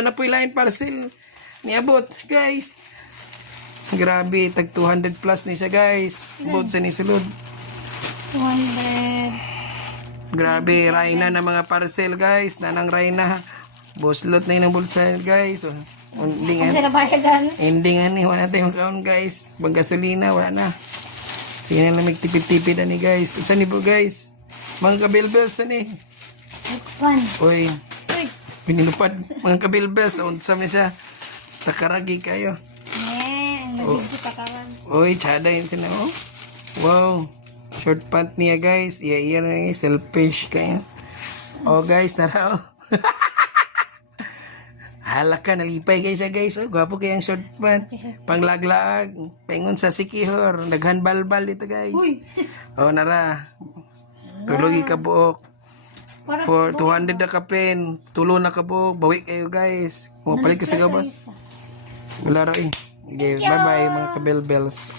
Na po ilain parcel. Niabot, guys. Grabe, tag 200 plus ni siya, guys. Abot sa nisulod. 200. Grabe, Rayna na mga parcel, guys. Nanang Rayna. Boslot na yun ang bulsa, guys. Endingan. Sa bayadan. Endingan ni, wala tayong kaon, guys. Bang gasolina, wala na. Sige na lang magtipid-tipid na ni, guys. Saan ni po, guys? Mga kabilbels, saan ni? Fun. Uy, Uy. pinilupad. Mga kabilbels, untsam ni siya. Takaragi kayo. Nabigit ka kawan. Uy, tsada yun sila, oh. Wow. Short pant niya, guys. Iya na yung selfish kayo. Oh, guys, tara, oh. Hala ka, nalipay kayo siya, guys. Oh, gwapo kayang short pant. Panglaglaag. Pengon sa sikihor. Naghanbalbal dito, guys. Uy. Oh, nara. Tulogi ka buok. For 200 na ka, plane. Tulo na ka buok. Bawi kayo, guys. Mapalit ka sa gabas. Wala rin. Okay, bye-bye, mga kabelbels.